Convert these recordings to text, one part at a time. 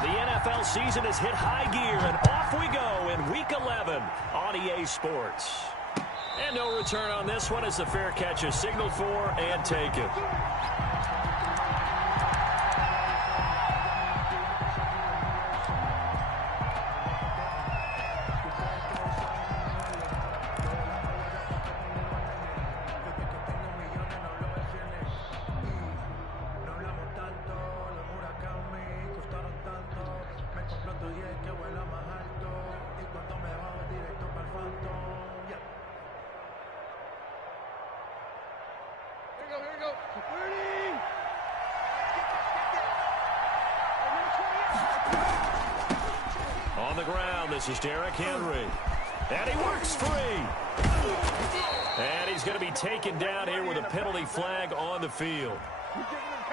The NFL season has hit high gear, and off we go in Week 11 on EA Sports. And no return on this one as the fair catch is signaled for and taken. On the ground, this is Derrick Henry. And he works free. And he's going to be taken down here with a penalty flag on the field.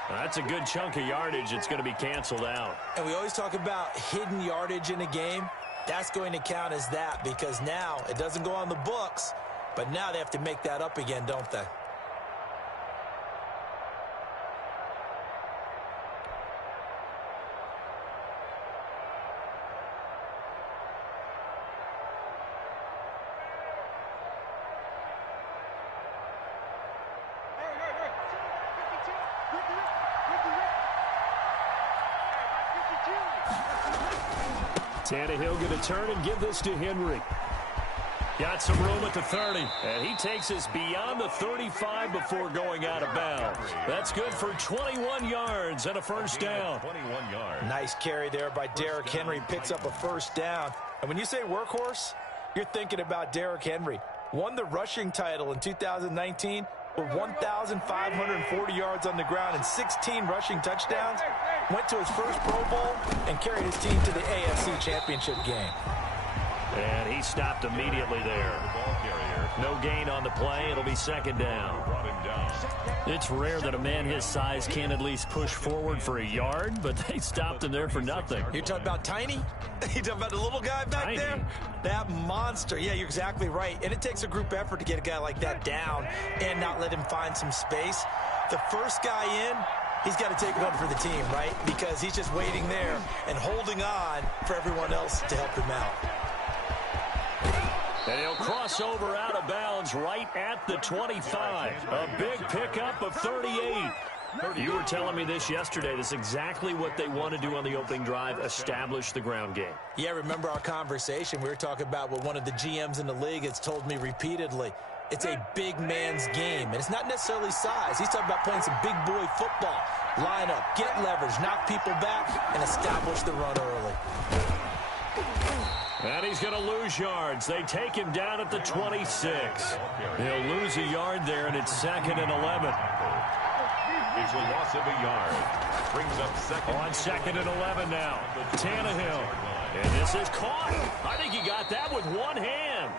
That's a good chunk of yardage. It's going to be canceled out. And we always talk about hidden yardage in a game. That's going to count as that because now it doesn't go on the books, but now they have to make that up again, don't they? Tannehill going to turn and give this to Henry. Got some room at the 30. And he takes us beyond the 35 before going out of bounds. That's good for 21 yards and a first down. 21 yards. Nice carry there by Derrick Henry. Picks up a first down. And when you say workhorse, you're thinking about Derrick Henry. Won the rushing title in 2019 with 1,540 yards on the ground and 16 rushing touchdowns. Went to his first Pro Bowl and carried his team to the AFC Championship game. And he stopped immediately there. No gain on the play. It'll be second down. It's rare that a man his size can at least push forward for a yard, but they stopped him there for nothing. You're talking about Tiny? You're talking about the little guy back there? That monster. Yeah, you're exactly right. And it takes a group effort to get a guy like that down and not let him find some space. The first guy in, he's got to take one for the team, right? Because he's just waiting there and holding on for everyone else to help him out. And he'll cross over out of bounds right at the 25. A big pickup of 38. You were telling me this yesterday. This is exactly what they want to do on the opening drive, establish the ground game. Yeah, remember our conversation. We were talking about what one of the GMs in the league has told me repeatedly. It's a big man's game, and it's not necessarily size. He's talking about playing some big boy football. Line up, get leverage, knock people back, and establish the run early. And he's going to lose yards. They take him down at the 26. He'll lose a yard there, and it's 2nd and 11. It's a loss of a yard. Brings up second. On 2nd and 11 now. Tannehill. And this is caught. I think he got that with one hand.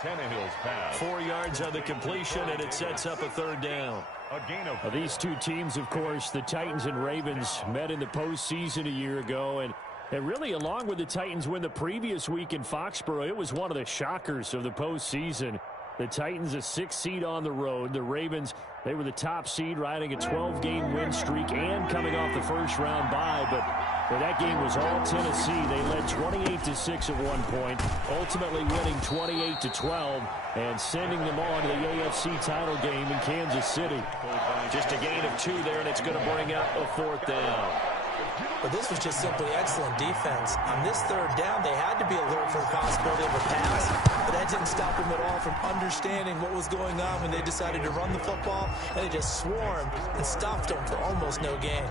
Tannehill's pass. 4 yards on the completion, and it sets up a third down. A gain of these two teams, of course, the Titans and Ravens, met in the postseason a year ago, and really, along with the Titans win the previous week in Foxborough, it was one of the shockers of the postseason. The Titans a 6th seed on the road. The Ravens, they were the top seed, riding a 12-game win streak and coming off the first-round bye. But that game was all Tennessee. They led 28-6 at one point, ultimately winning 28-12 and sending them on to the AFC title game in Kansas City. Just a gain of 2 there, and it's going to bring up a 4th down. But this was just simply excellent defense. On this 3rd down, they had to be alert for the possibility of a pass, but that didn't stop them at all from understanding what was going on when they decided to run the football, and they just swarmed and stopped them for almost no gain.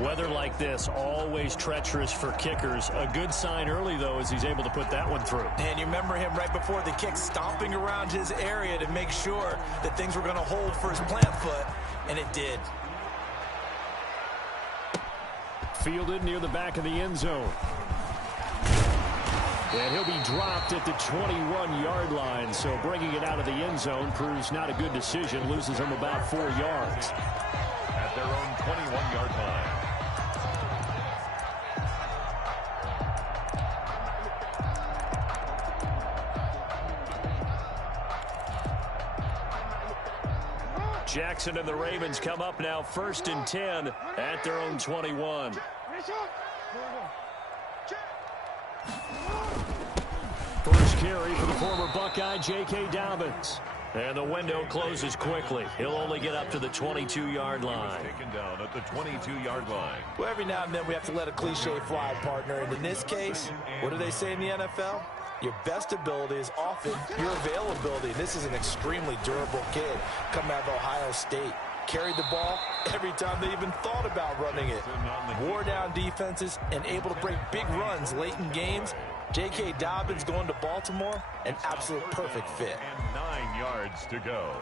Weather like this, always treacherous for kickers. A good sign early, though, as he's able to put that one through. And you remember him right before the kick stomping around his area to make sure that things were going to hold for his plant foot, and it did. Fielded near the back of the end zone. And he'll be dropped at the 21-yard line, so bringing it out of the end zone proves not a good decision. Loses him about 4 yards. At their own 21-yard line. Jackson and the Ravens come up now 1st and 10 at their own 21. First carry for the former Buckeye, J.K. Dobbins. And the window closes quickly. He'll only get up to the 22-yard line. Taken down at the 22-yard line. Well, every now and then we have to let a cliche fly, partner. And in this case, what do they say in the NFL? Your best ability is often your availability. This is an extremely durable kid coming out of Ohio State. Carried the ball every time they even thought about running it. Wore down defenses and able to break big runs late in games. J.K. Dobbins going to Baltimore, an absolute perfect fit. And 9 yards to go.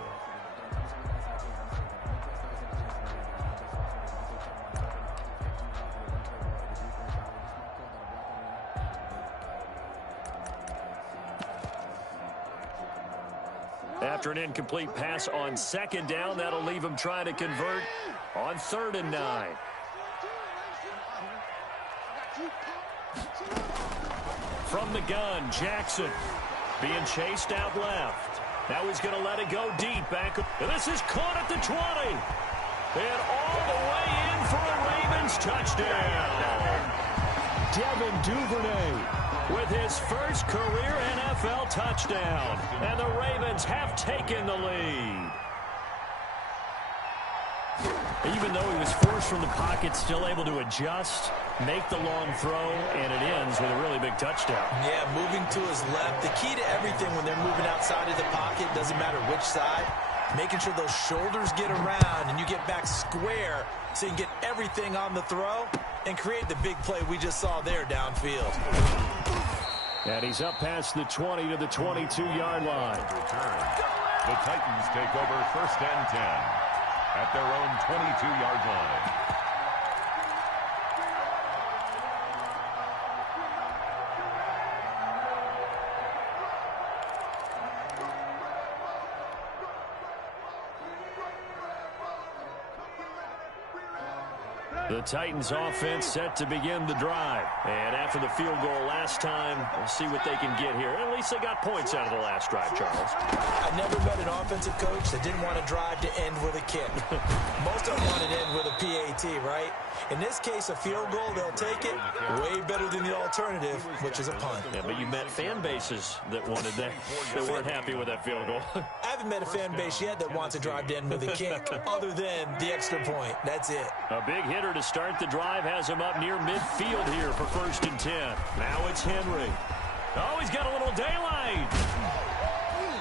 After an incomplete pass on second down, that'll leave him trying to convert on 3rd and 9. From the gun, Jackson being chased out left. Now he's going to let it go deep back. And this is caught at the 20. And all the way in for a Ravens touchdown. Devin Duvernay with his first career NFL touchdown. And the Ravens have taken the lead. Even though he was forced from the pocket, still able to adjust, make the long throw, and it ends with a really big touchdown. Yeah, moving to his left. The key to everything when they're moving outside of the pocket, doesn't matter which side, making sure those shoulders get around and you get back square so you can get everything on the throw and create the big play we just saw there downfield. And he's up past the 20 to the 22-yard line. The Titans take over 1st and 10 at their own 22-yard line. The Titans offense set to begin the drive. And after the field goal last time, we'll see what they can get here. At least they got points out of the last drive, Charles. I never met an offensive coach that didn't want to drive to end with a kick. Most of them want to end with a PAT, right? In this case, a field goal, they'll take it. Way better than the alternative, which is a punt. Yeah, but you met fan bases that wanted that, that weren't happy with that field goal. I haven't met a fan base yet that wants to drive to end with a kick, other than the extra point. That's it. A big hitter to start the drive has him up near midfield here for 1st and 10. Now it's Henry. Oh, he's got a little daylight.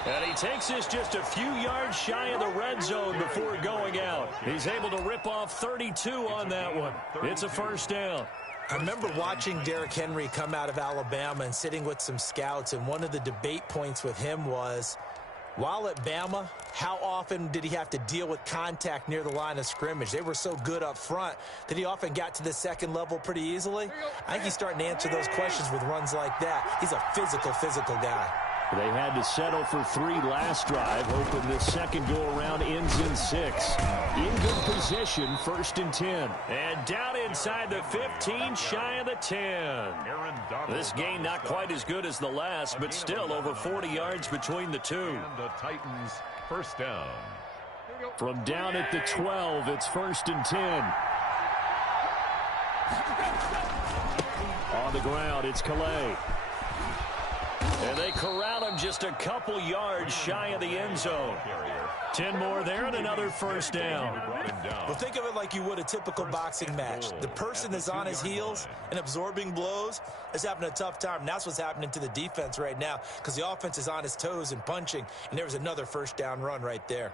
And he takes this just a few yards shy of the red zone before going out. He's able to rip off 32 on that one. It's a 1st down. I remember watching Derrick Henry come out of Alabama and sitting with some scouts, and one of the debate points with him was, while at Bama, how often did he have to deal with contact near the line of scrimmage? They were so good up front that he often got to the second level pretty easily. I think he's starting to answer those questions with runs like that. He's a physical guy. They had to settle for 3 last drive, hoping this second go-around ends in 6. In good position, 1st and 10. And down inside the 15, shy of the 10. This game not quite as good as the last, but still over 40 yards between the two. And the Titans 1st down. From down at the 12, it's 1st and 10. On the ground, it's Calais. And they corral him just a couple yards shy of the end zone. 10 more there and another 1st down. Well, think of it like you would a typical boxing match. The person is on his heels and absorbing blows is having a tough time. And that's what's happening to the defense right now, because the offense is on his toes and punching. And there was another 1st down run right there.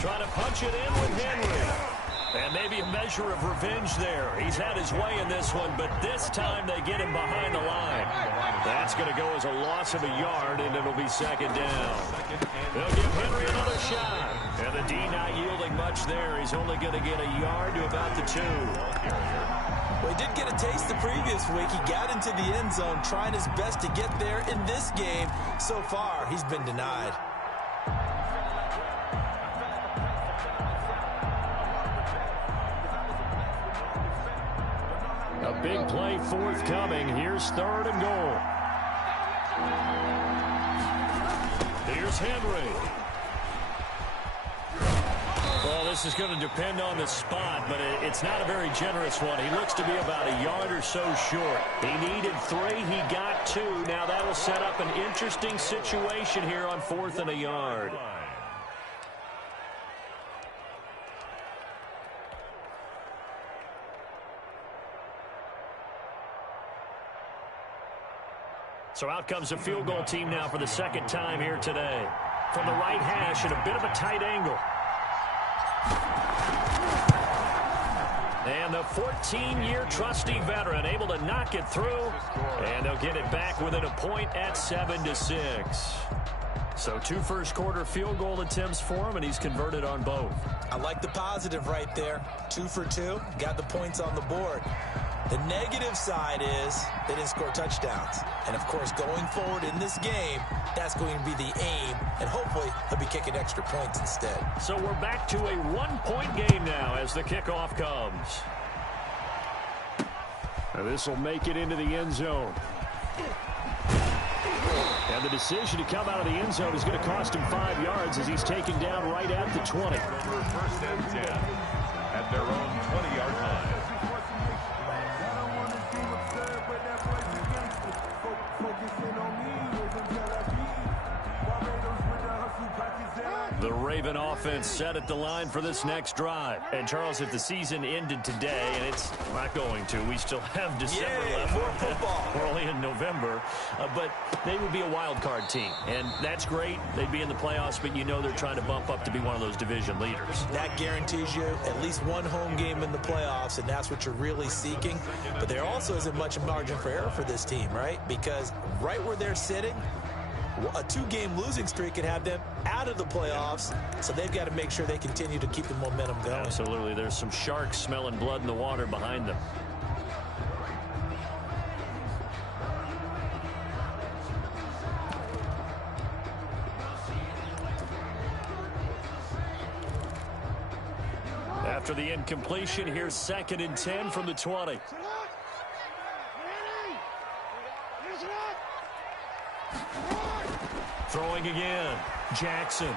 Trying to punch it in with Henry. And maybe a measure of revenge there. He's had his way in this one, but this time they get him behind the line. That's going to go as a loss of a yard, and it'll be 2nd down. They'll give Henry another shot. And the D not yielding much there. He's only going to get a yard to about the 2. Well, he did get a taste the previous week. He got into the end zone, trying his best to get there in this game. So far, he's been denied. A big play forthcoming. Here's 3rd and goal. Here's Henry. Well, this is going to depend on the spot, but it's not a very generous one. He looks to be about a yard or so short. He needed 3. He got 2. Now that will set up an interesting situation here on 4th and a yard. So out comes the field goal team now for the second time here today. From the right hash at a bit of a tight angle. And the 14-year trusty veteran able to knock it through. And they'll get it back within a point at 7-6. So 2 first-quarter field goal attempts for him, and he's converted on both. I like the positive right there. 2 for 2. Got the points on the board. The negative side is they didn't score touchdowns. And, of course, going forward in this game, that's going to be the aim. And hopefully he'll be kicking extra points instead. So we're back to a 1-point game now as the kickoff comes. And this will make it into the end zone. And the decision to come out of the end zone is going to cost him 5 yards as he's taken down right at the 20. First and 10 at their own 20-yard line. The Raven offense set at the line for this next drive. And, Charles, if the season ended today, and it's not going to, we still have December left. More football. We're only in November. But they would be a wild card team. And that's great. They'd be in the playoffs, but you know they're trying to bump up to be one of those division leaders. That guarantees you at least one home game in the playoffs, and that's what you're really seeking. But there also isn't much margin for error for this team, right? Because right where they're sitting, a 2-game losing streak could have them out of the playoffs, so they've got to make sure they continue to keep the momentum going. Absolutely. There's some sharks smelling blood in the water behind them. After the incompletion, here's 2nd and 10 from the 20. Throwing again. Jackson.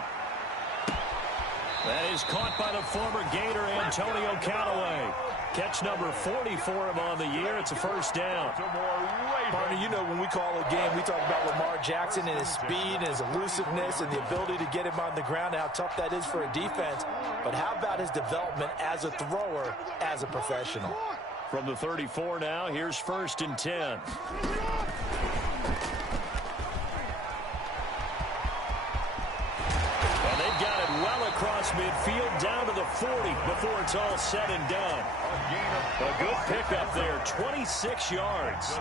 That is caught by the former Gator, Antonio Callaway. Catch number 40 for him on the year. It's a first down. Partner, you know when we call a game, we talk about Lamar Jackson and his speed and his elusiveness and the ability to get him on the ground and how tough that is for a defense. But how about his development as a thrower, as a professional? From the 34 now, here's 1st and 10. Across midfield down to the 40 before it's all said and done. A good pickup there, 26 yards.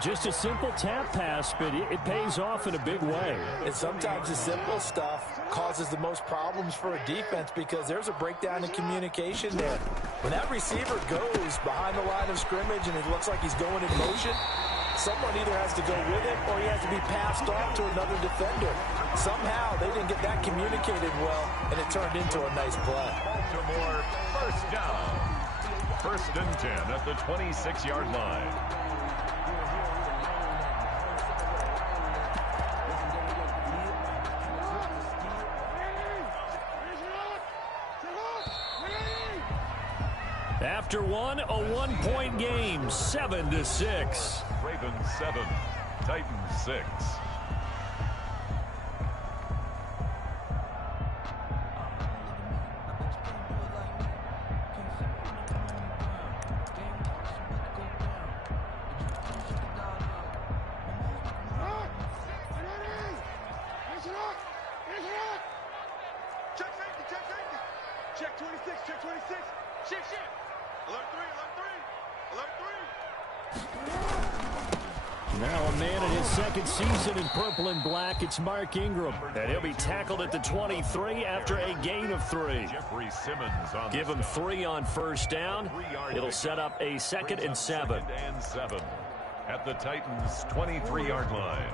Just a simple tap pass, but it pays off in a big way. And sometimes the simple stuff causes the most problems for a defense because there's a breakdown in communication there. When that receiver goes behind the line of scrimmage and it looks like he's going in motion, someone either has to go with him or he has to be passed off to another defender. Somehow they didn't get that communicated well, and it turned into a nice play. Baltimore first down. 1st and 10 at the 26-yard line. After one, a 1-point game, 7-6. Ravens 7, Titans 6. Check 26, check 26. Shift. Alert 3. Now a man in his 2nd season in purple and black. It's Mark Ingram. And he'll be tackled at the 23 after a gain of 3. Give him 3 on 1st down. It'll set up a 2nd and 7. At the Titans' 23-yard line.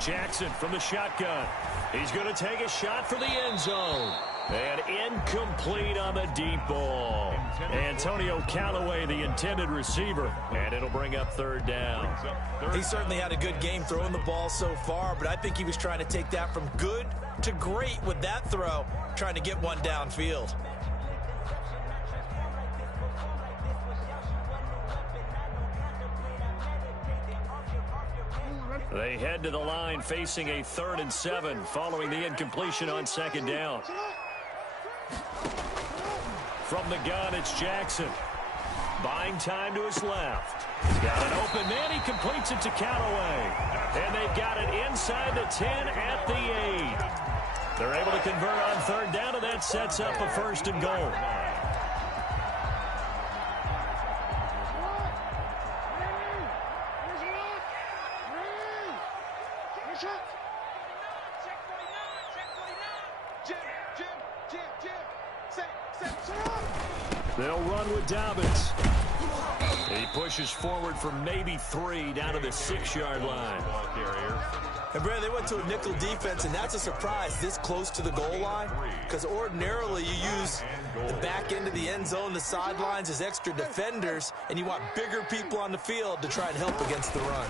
Jackson from the shotgun. He's going to take a shot for the end zone. And incomplete on the deep ball. Antonio Callaway, the intended receiver, and it'll bring up third down. He certainly had a good game throwing the ball so far, but I think he was trying to take that from good to great with that throw, trying to get one downfield. They head to the line facing a 3rd and 7 following the incompletion on 2nd down. From the gun, it's Jackson. Buying time to his left. He's got an open man. He completes it to Callaway. And they've got it inside the 10 at the 8. They're able to convert on 3rd down, and that sets up a 1st and goal. They'll run with Dobbins. He pushes forward for maybe 3 down to the 6-yard line. And, Brad, they went to a nickel defense, and that's a surprise this close to the goal line, because ordinarily you use the back end of the end zone, the sidelines as extra defenders, and you want bigger people on the field to try and help against the run.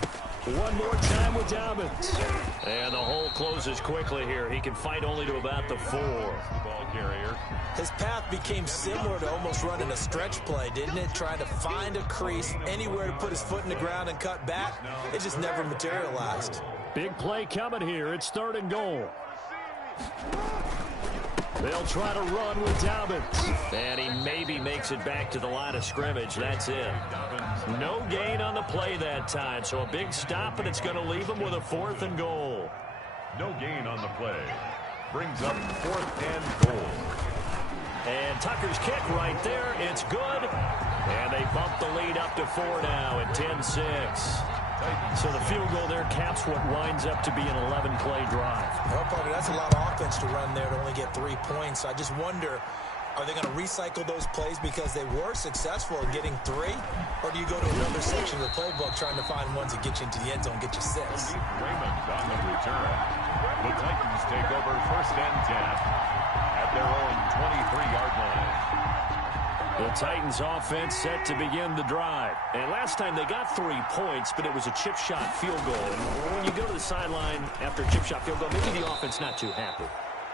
One more time with Dobbins. And the hole closes quickly here. He can fight only to about the 4. His path became similar to almost running a stretch play, didn't it? Trying to find a crease, anywhere to put his foot in the ground and cut back. It just never materialized. Big play coming here. It's 3rd and goal. They'll try to run with Dobbins. And he maybe makes it back to the line of scrimmage. That's it. No gain on the play that time. So a big stop, and it's going to leave him with a 4th and goal. No gain on the play. Brings up 4th and goal. And Tucker's kick right there. It's good. And they bump the lead up to 4 now at 10-6. So the field goal there caps what winds up to be an 11-play drive. Well, Parker, that's a lot of offense to run there to only get 3 points. I just wonder, are they going to recycle those plays because they were successful in getting 3? Or do you go to another section of the playbook trying to find ones that get you into the end zone, get you 6? Raymond on the return. The Titans take over 1st and 10 at their own 23-yard line. The Titans offense set to begin the drive. And last time they got 3 points, but it was a chip shot field goal. And when you go to the sideline after a chip shot field goal, maybe the offense not too happy.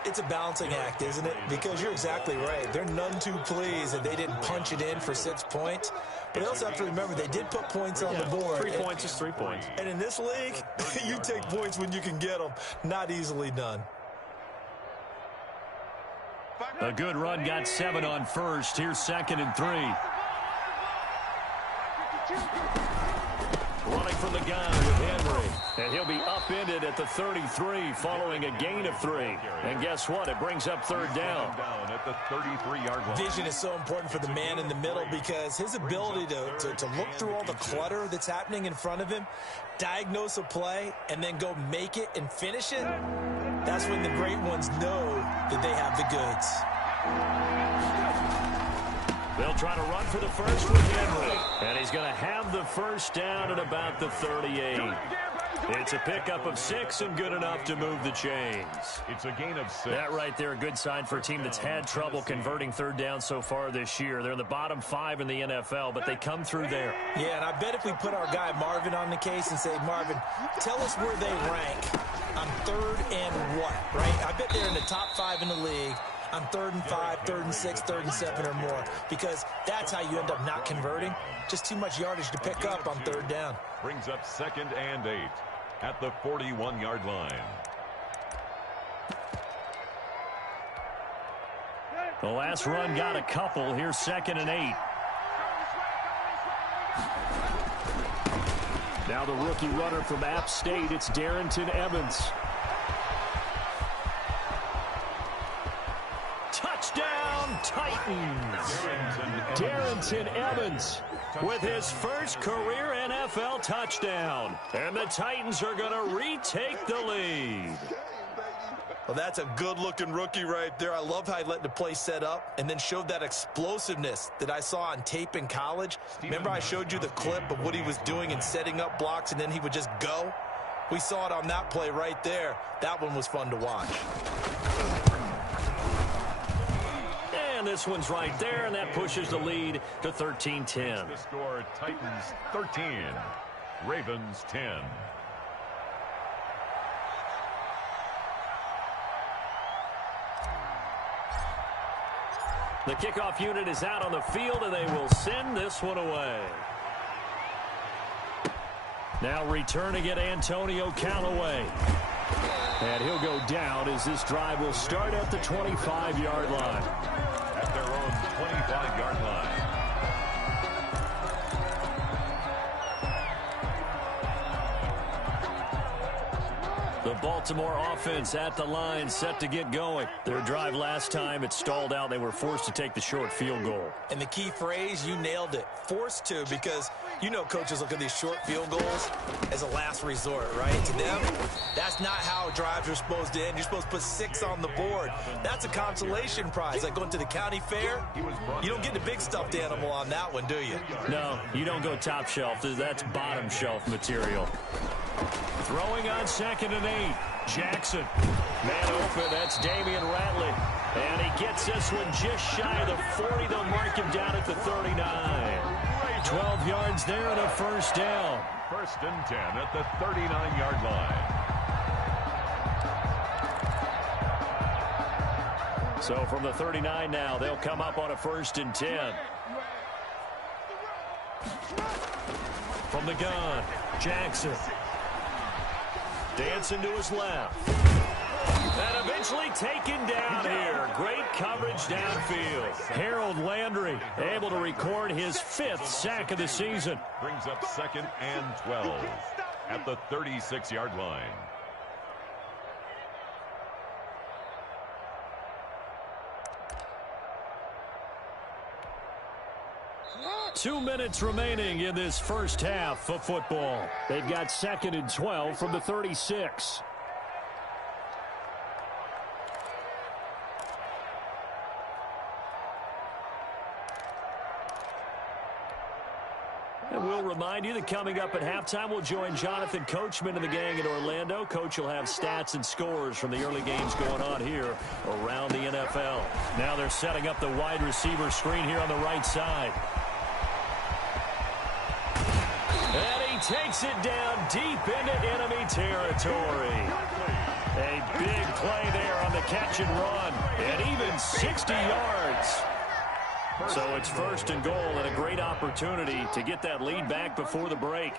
It's a balancing act, isn't it? Because you're exactly right. They're none too pleased that they didn't punch it in for 6 points. But they also have to remember they did put points on the board. 3 points is 3 points. And in this league, you take points when you can get them. Not easily done. A good run got 7 on 1st. Here's 2nd and 3. Running from the gun with Henry. And he'll be upended at the 33 following a gain of 3. And guess what? It brings up 3rd down. At the 33-yard line. Vision is so important for the man in the middle because his ability to look through all the clutter that's happening in front of him, diagnose a play, and then go make it and finish it, that's when the great ones know that they have the goods. They'll try to run for the 1st with Henry. And he's going to have the 1st down at about the 38. It's a pickup of 6 and good enough to move the chains. It's a gain of 6. That right there, a good sign for a team that's had trouble converting 3rd down so far this year. They're in the bottom 5 in the NFL, but they come through there. Yeah, and I bet if we put our guy Marvin on the case and say, Marvin, tell us where they rank on 3rd and what, right? I bet they're in the top 5 in the league on 3rd and 5, 3rd and 6, 3rd and 7 or more, because that's how you end up not converting. Just too much yardage to pick up on 3rd down. Brings up 2nd and 8 at the 41-yard line. The last run got a couple. Here's 2nd and 8. Now the rookie runner from App State, it's Darrington Evans. Touchdown, Titans. Darrington Evans with his first career NFL touchdown. And the Titans are going to retake the lead. Well, that's a good-looking rookie right there. I love how he let the play set up and then showed that explosiveness that I saw on tape in college. Remember I showed you the clip of what he was doing and setting up blocks, and then he would just go? We saw it on that play right there. That one was fun to watch. And this one's right there, and that pushes the lead to 13-10. The score, Titans 13, Ravens 10. The kickoff unit is out on the field, and they will send this one away. Now returning it, Antonio Callaway. And he'll go down as this drive will start at the 25-yard line. At their own 25-yard line. The Baltimore offense at the line, set to get going. Their drive last time, it stalled out. They were forced to take the short field goal. And the key phrase, you nailed it, forced to, because you know coaches look at these short field goals as a last resort, right? To them, that's not how drives are supposed to end. You're supposed to put 6 on the board. That's a consolation prize. Like going to the county fair, you don't get the big stuffed animal on that one, do you? No, you don't go top shelf. That's bottom shelf material. Throwing on 2nd and 8. Jackson. Man open, that's Damian Ratley. And he gets this one just shy of the 40. They'll mark him down at the 39. 12 yards there and a first down. 1st and 10 at the 39-yard line. So from the 39 now, they'll come up on a 1st and 10. From the gun, Jackson. Dancing to his left. And eventually taken down here. Great coverage downfield. Harold Landry able to record his 5th sack of the season. Brings up 2nd and 12 at the 36-yard line. Two minutes remaining in this first half of football. They've got 2nd and 12 from the 36. And we'll remind you that coming up at halftime, we'll join Jonathan Coachman and the gang in Orlando. Coach will have stats and scores from the early games going on here around the NFL. Now they're setting up the wide receiver screen here on the right side. And he takes it down deep into enemy territory. A big play there on the catch and run. And even 60 yards. So it's 1st and goal and a great opportunity to get that lead back before the break.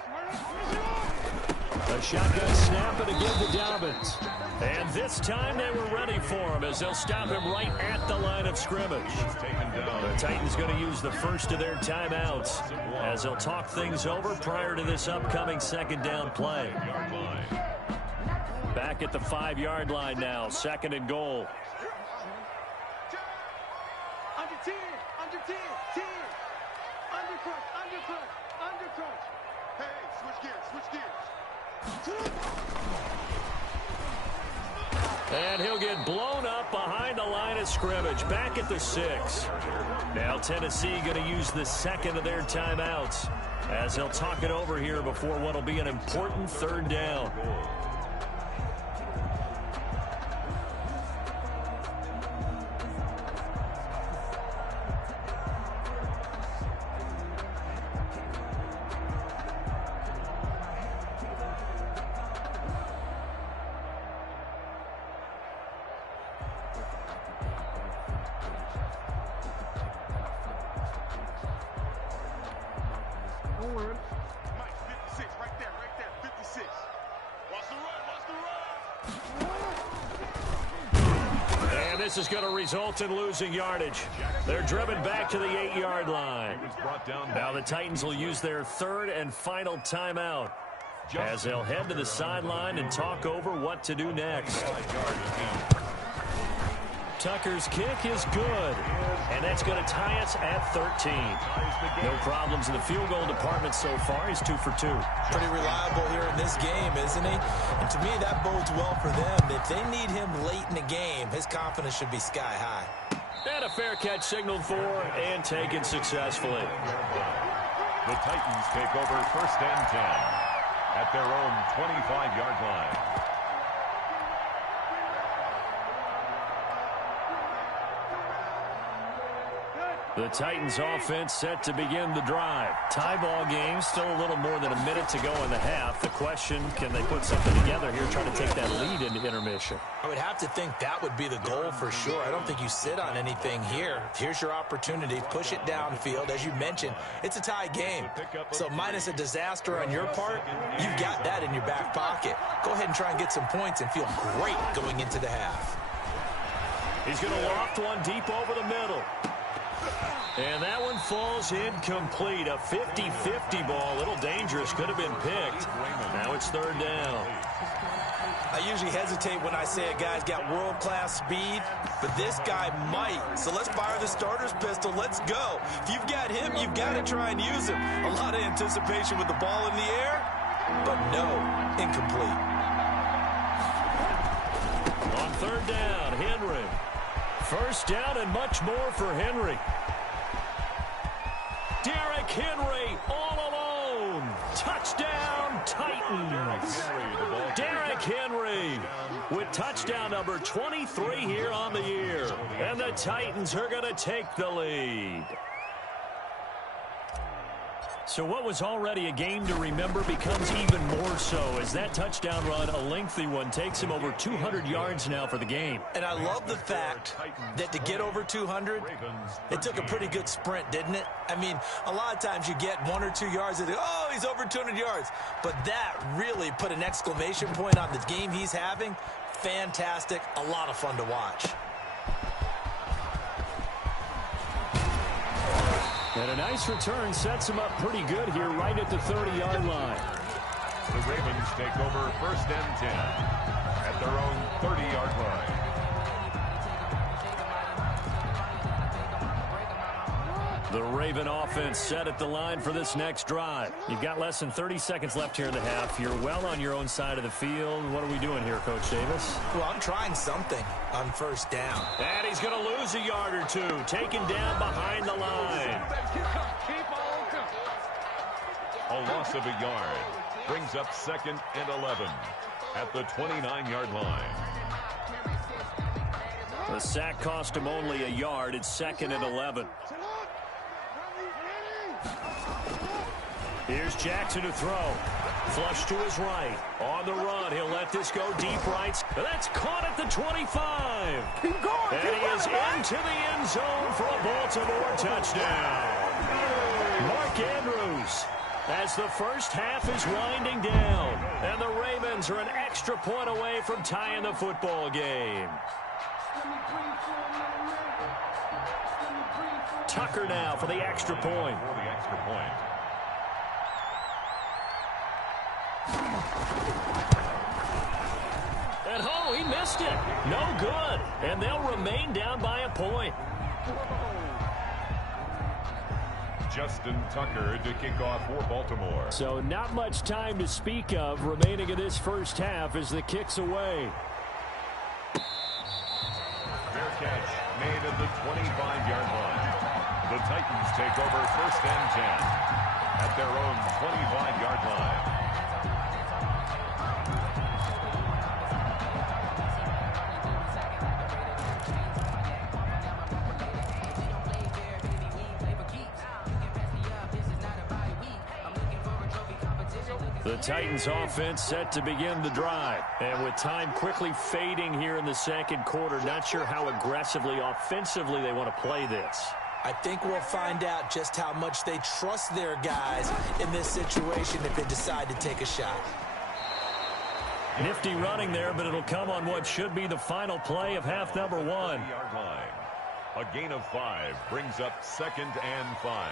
A shotgun snap and again to Dobbins. And this time they were ready for him as they'll stop him right at the line of scrimmage. The Titans going to use the first of their timeouts as they'll talk things over prior to this upcoming 2nd down play. Back at the 5-yard line now, 2nd and goal. Under 10, under 10, 10. Undercrush, undercrush, undercrush. Hey, switch gears, switch gears. And he'll get blown up behind the line of scrimmage, back at the 6. Now Tennessee going to use the 2nd of their timeouts as they'll talk it over here before what will be an important 3rd down. This is going to result in losing yardage. They're driven back to the 8-yard line. Now the Titans will use their 3rd and final timeout as they'll head to the sideline and talk over what to do next. Tucker's kick is good, and that's going to tie us at 13. No problems in the field goal department so far. He's 2 for 2. Pretty reliable here in this game, isn't he? And to me, that bodes well for them. If they need him late in the game, his confidence should be sky high. And a fair catch signaled for and taken successfully. The Titans take over 1st and 10 at their own 25-yard line. The Titans offense set to begin the drive. Tie ball game, still a little more than a minute to go in the half. The question, can they put something together here, trying to take that lead into intermission? I would have to think that would be the goal for sure. I don't think you sit on anything here. Here's your opportunity. Push it downfield. As you mentioned, it's a tie game. So minus a disaster on your part, you've got that in your back pocket. Go ahead and try and get some points and feel great going into the half. He's going to loft one deep over the middle. And that one falls incomplete. A 50-50 ball. A little dangerous. Could have been picked. Now it's third down. I usually hesitate when I say a guy's got world-class speed, but this guy might. So let's fire the starter's pistol. Let's go. If you've got him, you've got to try and use him. A lot of anticipation with the ball in the air, but no, incomplete. On third down, Henry. First down and much more for Henry. Derrick Henry all alone. Touchdown, Titans. Derrick Henry with touchdown number 23 here on the year. And the Titans are going to take the lead. So what was already a game to remember becomes even more so as that touchdown run, a lengthy one, takes him over 200 yards now for the game. And I love the fact that to get over 200, it took a pretty good sprint, didn't it? I mean, a lot of times you get 1 or 2 yards and oh, he's over 200 yards. But that really put an exclamation point on the game he's having. Fantastic. A lot of fun to watch. And a nice return sets him up pretty good here right at the 30-yard line. The Ravens take over first and 10 at their own 30-yard line. The Raven offense set at the line for this next drive. You've got less than 30 seconds left here in the half. You're well on your own side of the field. What are we doing here, Coach Davis? Well, I'm trying something on first down. And he's going to lose a yard or two. Taken down behind the line. A loss of a yard brings up 2nd and 11 at the 29-yard line. The sack cost him only a yard. It's 2nd and 11. Here's Jackson to throw. Flush to his right. On the run, he'll let this go deep right. That's caught at the 25. Keep going. And he is into the end zone for a Baltimore touchdown. Mark Andrews, as the first half is winding down. And the Ravens are an extra point away from tying the football game. Tucker now for the extra point. For the extra point. At home, he missed it. No good. And they'll remain down by a point. Justin Tucker to kick off for Baltimore. So not much time to speak of remaining in this first half as the kick's away. Fair catch made at the 25-yard line. The Titans take over first and 10 at their own 25-yard line. The Titans offense set to begin the drive. And with time quickly fading here in the second quarter, not sure how aggressively, offensively they want to play this. I think we'll find out just how much they trust their guys in this situation if they decide to take a shot. Nifty running there, but it'll come on what should be the final play of half number 1. Yard line. A gain of 5 brings up 2nd and 5.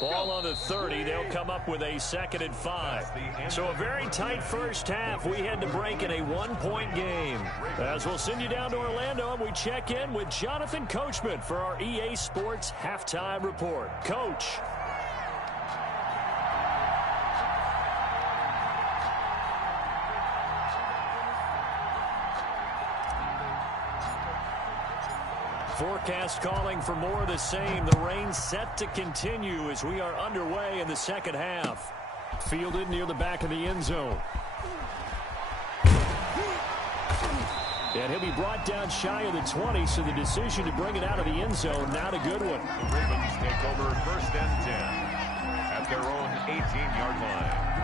Ball on the 30. They'll come up with a 2nd and 5. So a very tight first half. We head to break in a 1-point game. As we'll send you down to Orlando, and we check in with Jonathan Coachman for our EA Sports Halftime Report. Coach. Forecast calling for more of the same. The rain set to continue as we are underway in the second half. Fielded near the back of the end zone. And he'll be brought down shy of the 20, so the decision to bring it out of the end zone, not a good one. The Ravens take over 1st and 10 at their own 18-yard line.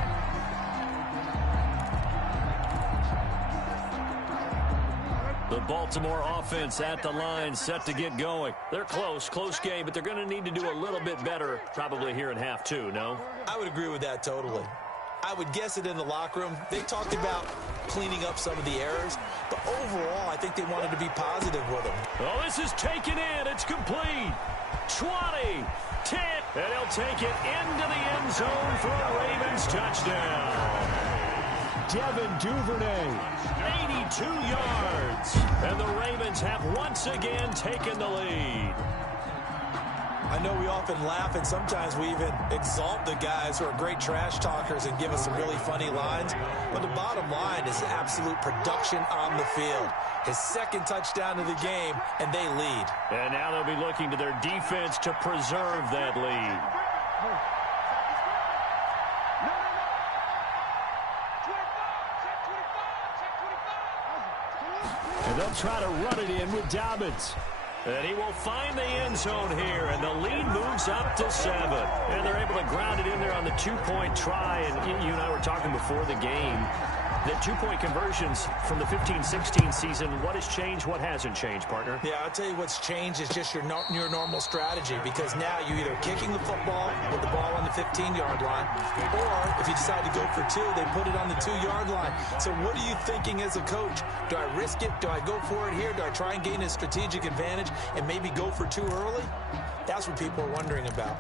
The Baltimore offense at the line, set to get going. They're close game, but they're going to need to do a little bit better probably here in half two, no? I would agree with that totally. I would guess it in the locker room. They talked about cleaning up some of the errors, but overall, I think they wanted to be positive with them. Oh, this is taken in. It's complete. 20, 10, and he'll take it into the end zone for a Ravens touchdown. Devin Duvernay, 82 yards. And the Ravens have once again taken the lead. I know we often laugh, and sometimes we even exalt the guys who are great trash talkers and give us some really funny lines. But the bottom line is absolute production on the field. His second touchdown of the game, and they lead. And now they'll be looking to their defense to preserve that lead. And they'll try to run it in with Dobbins. And he will find the end zone here, and the lead moves up to 7. And they're able to ground it in there on the two-point try. And you and I were talking before the game that two-point conversions from the 15-16 season, what has changed, what hasn't changed, partner? Yeah, I'll tell you what's changed is just your normal strategy, because now you're either kicking the football with the ball on the 15-yard line, or if you decide to go for 2, they put it on the 2-yard line. So what are you thinking as a coach? Do I risk it? Do I go for it here? Do I try and gain a strategic advantage and maybe go for 2 early? That's what people are wondering about.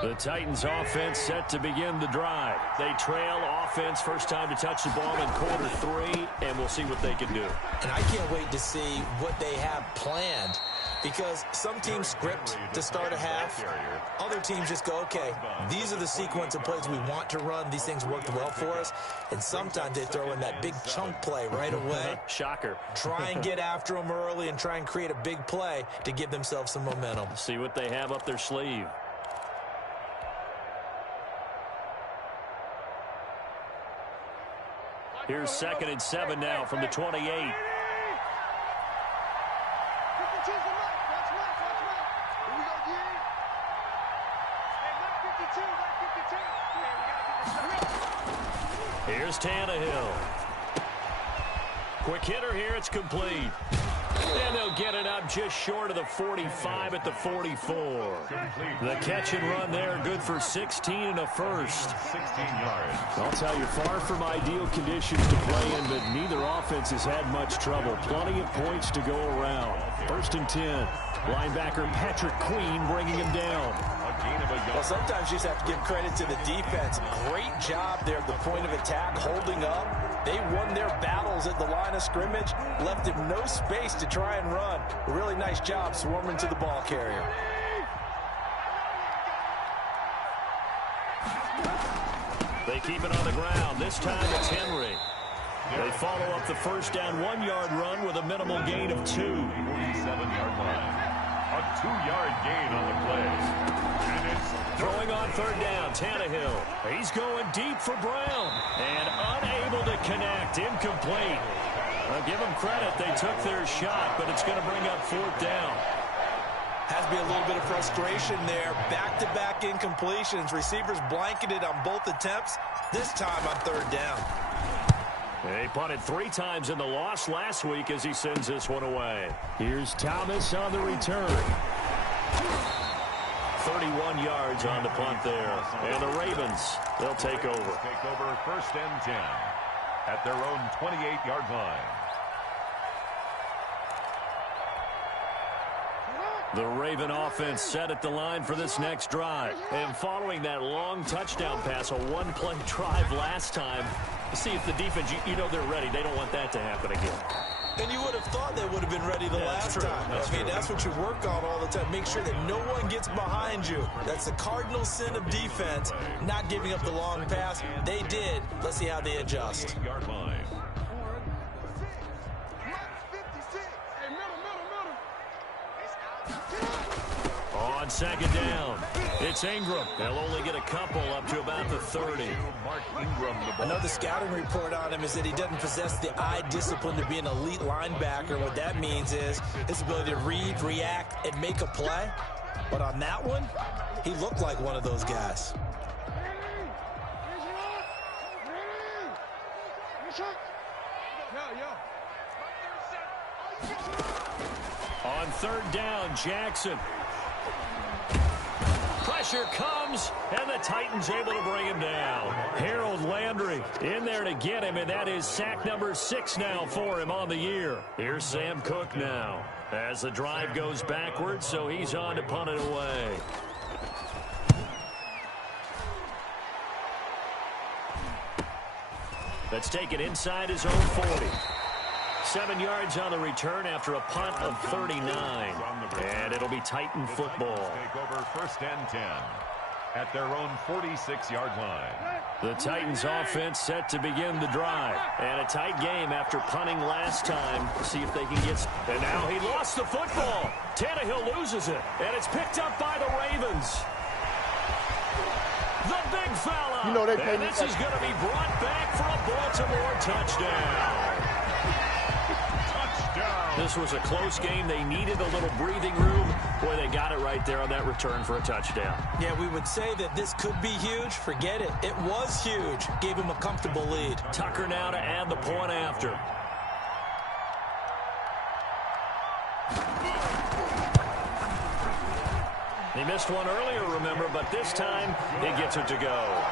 The Titans offense set to begin the drive. They trail offense, first time to touch the ball in quarter 3, and we'll see what they can do. And I can't wait to see what they have planned, because some teams script to start a half. Other teams just go, okay, these are the sequence of plays we want to run. These things worked well for us. And sometimes they throw in that big chunk play right away. Shocker. Try and get after them early and try and create a big play to give themselves some momentum. See what they have up their sleeve. Here's 2nd and 7 now from the 28. Here's Tannehill. Quick hitter here, it's complete. And they'll get it up just short of the 45 at the 44. The catch and run there, good for 16 and a first. 16 yards. I'll tell you, far from ideal conditions to play in, but neither offense has had much trouble. Plenty of points to go around. 1st and 10. Linebacker Patrick Queen bringing him down. Well, sometimes you just have to give credit to the defense. Great job there at the point of attack, holding up. They won their battles at the line of scrimmage, left him no space to try and run. A really nice job swarming to the ball carrier. They keep it on the ground. This time it's Henry. They follow up the first down 1-yard run with a minimal gain of 2. 47-yard line. A 2-yard gain on the play. And it's throwing on 3rd down, Tannehill. He's going deep for Brown. And unable to connect, incomplete. I'll give them credit. They took their shot, but it's going to bring up 4th down. Has to be a little bit of frustration there. Back-to-back incompletions. Receivers blanketed on both attempts. This time on 3rd down. He punted 3 times in the loss last week as he sends this one away. Here's Thomas on the return. 31 yards on the punt there. And the Ravens, they'll take over. Take over 1st and 10 at their own 28-yard line. The Raven offense set at the line for this next drive. And following that long touchdown pass, a 1-play drive last time, see if the defense, you know they're ready. They don't want that to happen again. And you would have thought they would have been ready the last time. That's what you work on all the time. Make sure that no one gets behind you. That's the cardinal sin of defense, not giving up the long pass. They did. Let's see how they adjust. On second down, it's Ingram. They'll only get a couple up to about the 30. Another scouting report on him is that he doesn't possess the eye discipline to be an elite linebacker. What that means is his ability to read, react, and make a play. But on that one, he looked like one of those guys. On third down, Jackson. Pressure comes, and the Titans able to bring him down. Harold Landry in there to get him, and that is sack number 6 now for him on the year. Here's Sam Cook now as the drive goes backwards, so he's on to punt it away. Let's take it inside his own 40. 7 yards on the return after a punt of 39. And it'll be Titan football. Take over first and 10 at their own 46-yard line. The Titans offense set to begin the drive. And a tight game after punting last time. See if they can get... And now he lost the football. Tannehill loses it. And it's picked up by the Ravens. The big fella. You know they and this is going to be brought back for a Baltimore touchdown. This was a close game. They needed a little breathing room. Boy, they got it right there on that return for a touchdown. Yeah, we would say that this could be huge. Forget it. It was huge. Gave him a comfortable lead. Tucker now to add the point after. He missed one earlier, remember, but this time he gets it to go.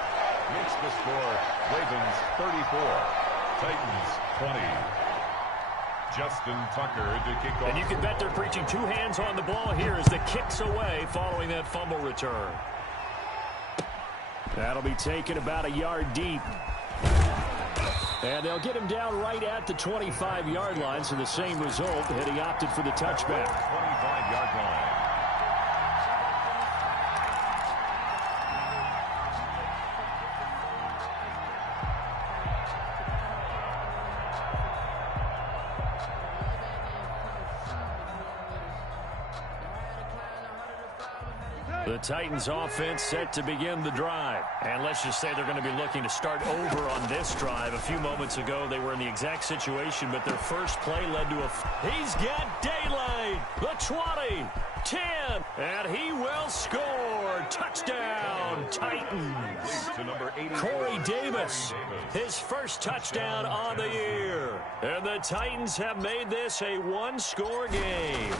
Makes the score Ravens 34, Titans 20. Justin Tucker to kick off. And you can bet they're preaching 2 hands on the ball here as the kick's away following that fumble return. That'll be taken about a yard deep. And they'll get him down right at the 25-yard line, so the same result, and he opted for the touchback. 25-yard line. The Titans offense set to begin the drive. And let's just say they're going to be looking to start over on this drive. A few moments ago, they were in the exact situation, but their first play led to a... He's got daylight. The 20, 10, and he will score. Touchdown, Titans. To number 80, Corey Davis, his first touchdown on the year. And the Titans have made this a one-score game.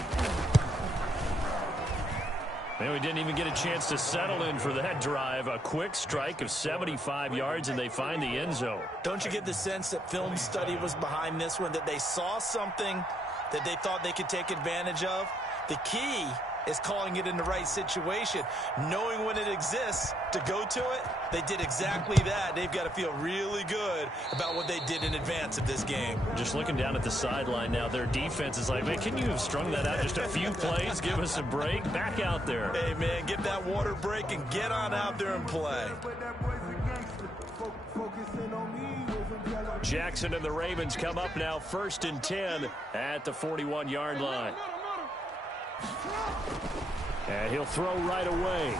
And we didn't even get a chance to settle in for that drive. A quick strike of 75 yards, and they find the end zone. Don't you get the sense that film study was behind this one, that they saw something that they thought they could take advantage of? The key is calling it in the right situation, knowing when it exists to go to it. They did exactly that. They've got to feel really good about what they did in advance of this game. Just looking down at the sideline now, their defense is like, man, can you have strung that out just a few plays? Give us a break. Back out there. Hey, man, get that water break and get on out there and play. Jackson and the Ravens come up now 1st and 10 at the 41-yard line. And he'll throw right away.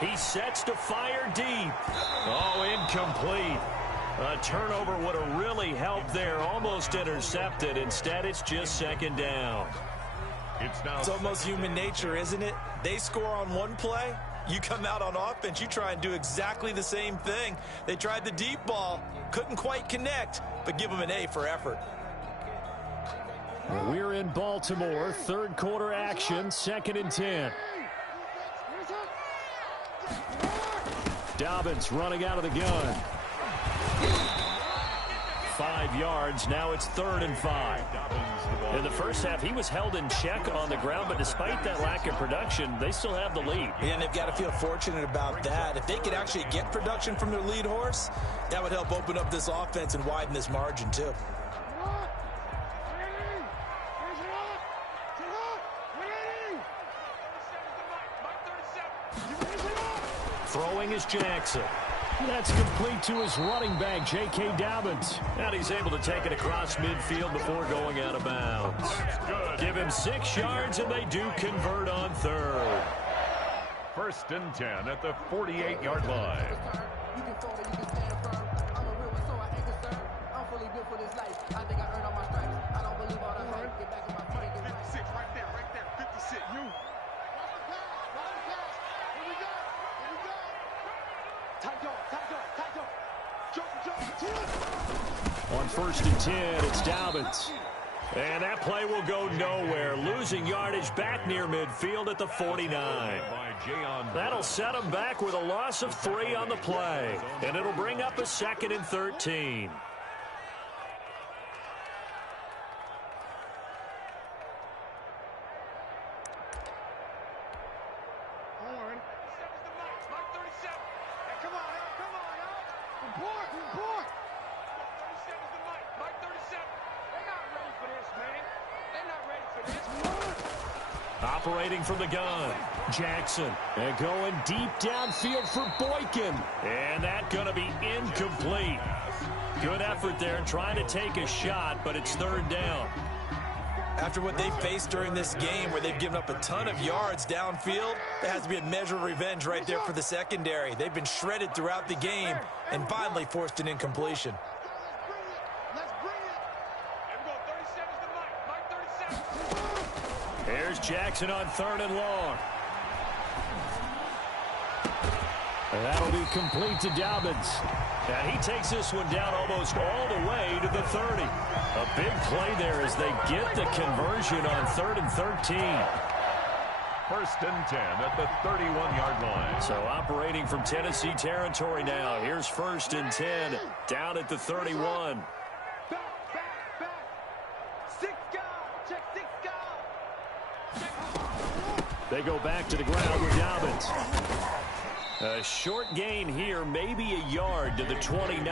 He sets to fire deep. Oh, incomplete. A turnover would have really helped there. Almost intercepted. Instead, it's just 2nd down. It's almost human nature, isn't it? They score on one play. You come out on offense, you try and do exactly the same thing. They tried the deep ball. Couldn't quite connect, but give them an A for effort. We're in Baltimore. 3rd quarter action. 2nd and 10. Dobbins running out of the gun. 5 yards. Now it's 3rd and 5. In the first half, he was held in check on the ground, but despite that lack of production, they still have the lead. And they've got to feel fortunate about that. If they could actually get production from their lead horse, that would help open up this offense and widen this margin, too. Throwing is Jackson. That's complete to his running back, J.K. Dobbins. And he's able to take it across midfield before going out of bounds. Give him 6 yards, and they do convert on third. 1st and 10 at the 48-yard line. You can throw it, you can stand firm. I'm a real one, so I ain't concerned. I'm fully built for this life. I think I earned all my stripes. I don't believe all the hype. Get back in my fight. 56, right there, 56. You. Here we go. Tight dog. Jump. On 1st and 10, it's Dobbins. And that play will go nowhere. Losing yardage back near midfield at the 49. That'll set him back with a loss of 3 on the play. And it'll bring up a 2nd and 13. Operating from the gun, Jackson. And going deep downfield for Boykin. And that's going to be incomplete. Good effort there trying to take a shot, but it's 3rd down. After what they faced during this game where they've given up a ton of yards downfield, there has to be a measure of revenge right there for the secondary. They've been shredded throughout the game and finally forced an incompletion. Here's Jackson on 3rd and long. And that'll be complete to Dobbins. And he takes this one down almost all the way to the 30. A big play there as they get the conversion on 3rd and 13. 1st and 10 at the 31-yard line. So operating from Tennessee territory now. Here's 1st and 10 down at the 31. They go back to the ground with Dobbins. A short gain here, maybe a yard to the 29.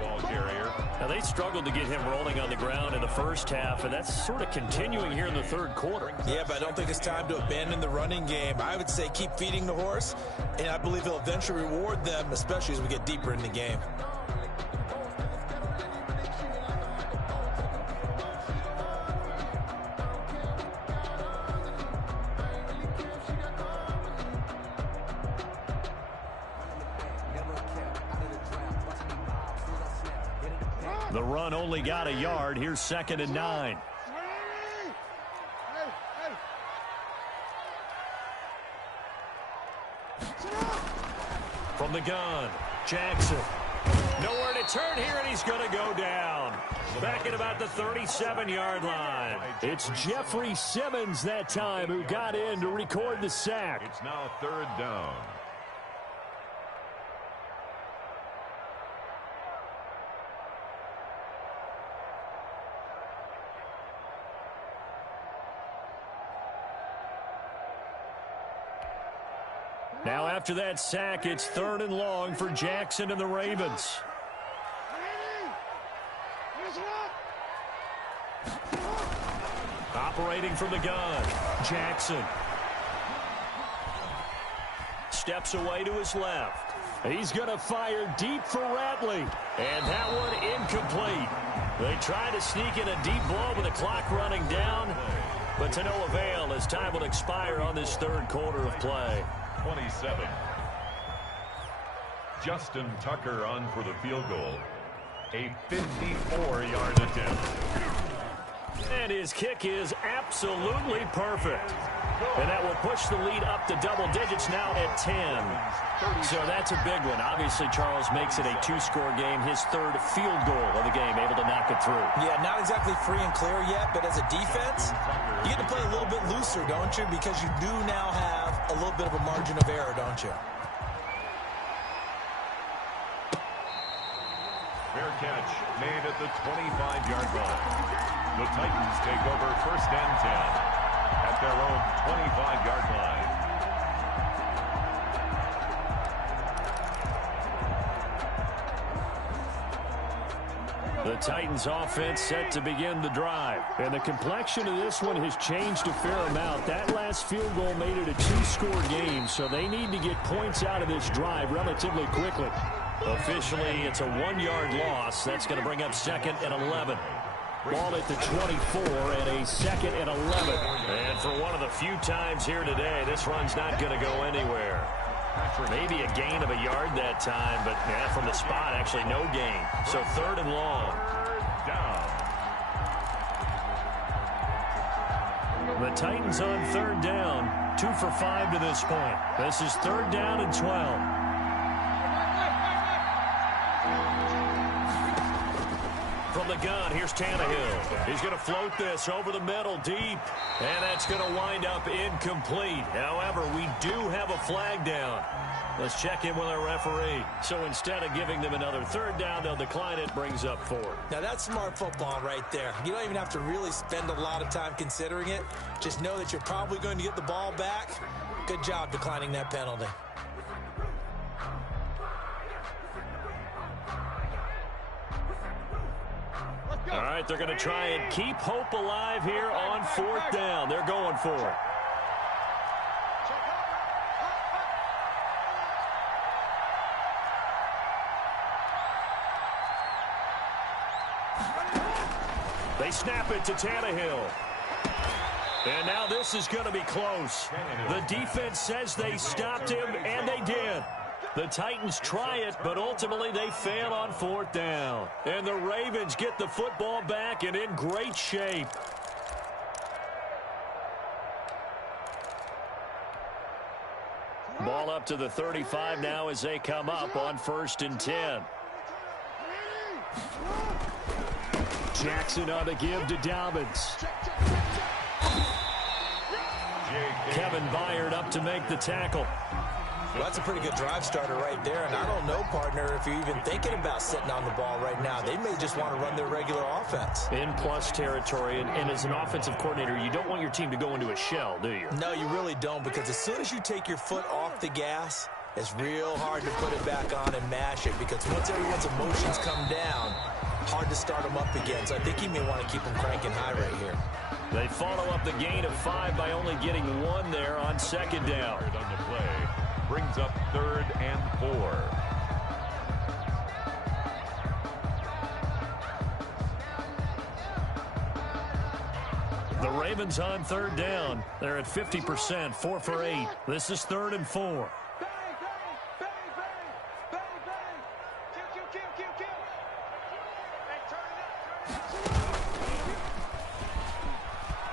Ball carrier. Now, they struggled to get him rolling on the ground in the first half, and that's sort of continuing here in the 3rd quarter. Yeah, but I don't think it's time to abandon the running game. I would say keep feeding the horse, and I believe he'll eventually reward them, especially as we get deeper in the game. The run only got a yard. Here's 2nd and 9. From the gun, Jackson. Nowhere to turn here, and he's going to go down. Back at about the 37-yard line. It's Jeffrey Simmons that time who got in to record the sack. It's now 3rd down. Now after that sack, it's 3rd and long for Jackson and the Ravens. Operating from the gun, Jackson. Steps away to his left. He's going to fire deep for Ratley. And that one incomplete. They try to sneak in a deep blow with the clock running down, but to no avail as time will expire on this 3rd quarter of play. 27. Justin Tucker on for the field goal. A 54-yard attempt. And his kick is absolutely perfect. And that will push the lead up to double digits now at 10. So that's a big one. Obviously, Charles makes it a 2-score game. His 3rd field goal of the game, able to knock it through. Yeah, not exactly free and clear yet, but as a defense, you get to play a little bit looser, don't you? Because you do now have a little bit of a margin of error, don't you? Fair catch made at the 25-yard line. The Titans take over 1st and 10 at their own 25-yard line. The Titans offense set to begin the drive. And the complexion of this one has changed a fair amount. That last field goal made it a two-score game, so they need to get points out of this drive relatively quickly. Officially, it's a 1-yard loss. That's going to bring up 2nd and 11. Ball at the 24 and a 2nd and 11. And for one of the few times here today, this run's not going to go anywhere. Maybe a gain of a yard that time, but yeah, from the spot, actually no gain. So 3rd and long. The Titans on 3rd down, 2 for 5 to this point. This is 3rd down and 12. From the gun, here's Tannehill. He's going to float this over the middle deep, and that's going to wind up incomplete. However, we do have a flag down. Let's check in with our referee. So instead of giving them another 3rd down, they'll decline it, brings up 4. Now that's smart football right there. You don't even have to really spend a lot of time considering it. Just know that you're probably going to get the ball back. Good job declining that penalty. All right, they're going to try and keep hope alive here on 4th down. They're going for it. They snap it to Tannehill. And now this is going to be close. The defense says they stopped him, and they did. The Titans try it, but ultimately they fail on 4th down. And the Ravens get the football back and in great shape. Ball up to the 35 now as they come up on 1st and 10. Jackson on the give to Dobbins. Kevin Byard up to make the tackle. Well, that's a pretty good drive starter right there. And I don't know, partner, if you're even thinking about sitting on the ball right now. They may just want to run their regular offense. In plus territory. And as an offensive coordinator, you don't want your team to go into a shell, do you? No, you really don't, because as soon as you take your foot off the gas, it's real hard to put it back on and mash it, because once everyone's emotions come down, hard to start them up again. So I think he may want to keep them cranking high right here. They follow up the gain of 5 by only getting 1 there on 2nd down. On the play. Brings up 3rd and 4. The Ravens on 3rd down. They're at 50%, 4 for 8. This is 3rd and 4.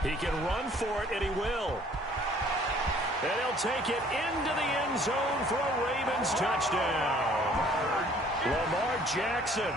He can run for it, and he will. And he'll take it into the end zone for a Ravens touchdown. Lamar Jackson,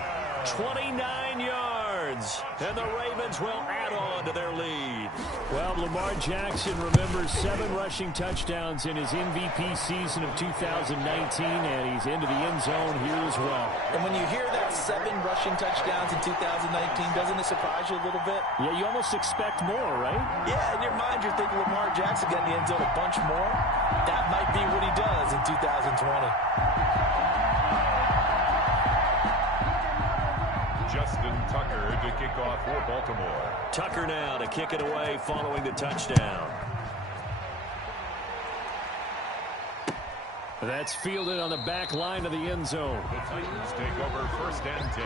29 yards. And the Ravens will add on to their lead. Well, Lamar Jackson remembers 7 rushing touchdowns in his MVP season of 2019, and he's into the end zone here as well. And when you hear that 7 rushing touchdowns in 2019, doesn't it surprise you a little bit? Yeah, you almost expect more, right? Yeah, in your mind, you're thinking Lamar Jackson got in the end zone a bunch more. That might be what he does in 2020. Justin Tucker to kick off for Baltimore. Tucker now to kick it away following the touchdown. That's fielded on the back line of the end zone. The Titans take over 1st and 10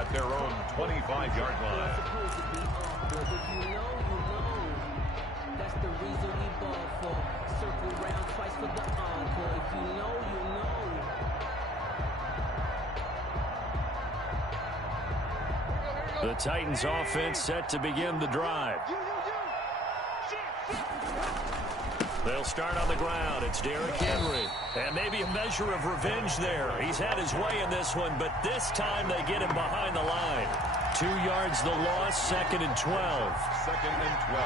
at their own 25-yard line. That's the reason we ball for. Circle round twice for the encore. If you know, you know. The Titans offense set to begin the drive. They'll start on the ground. It's Derrick Henry. And maybe a measure of revenge there. He's had his way in this one, but this time they get him behind the line. 2 yards the loss, 2nd and 12. 2nd and 12.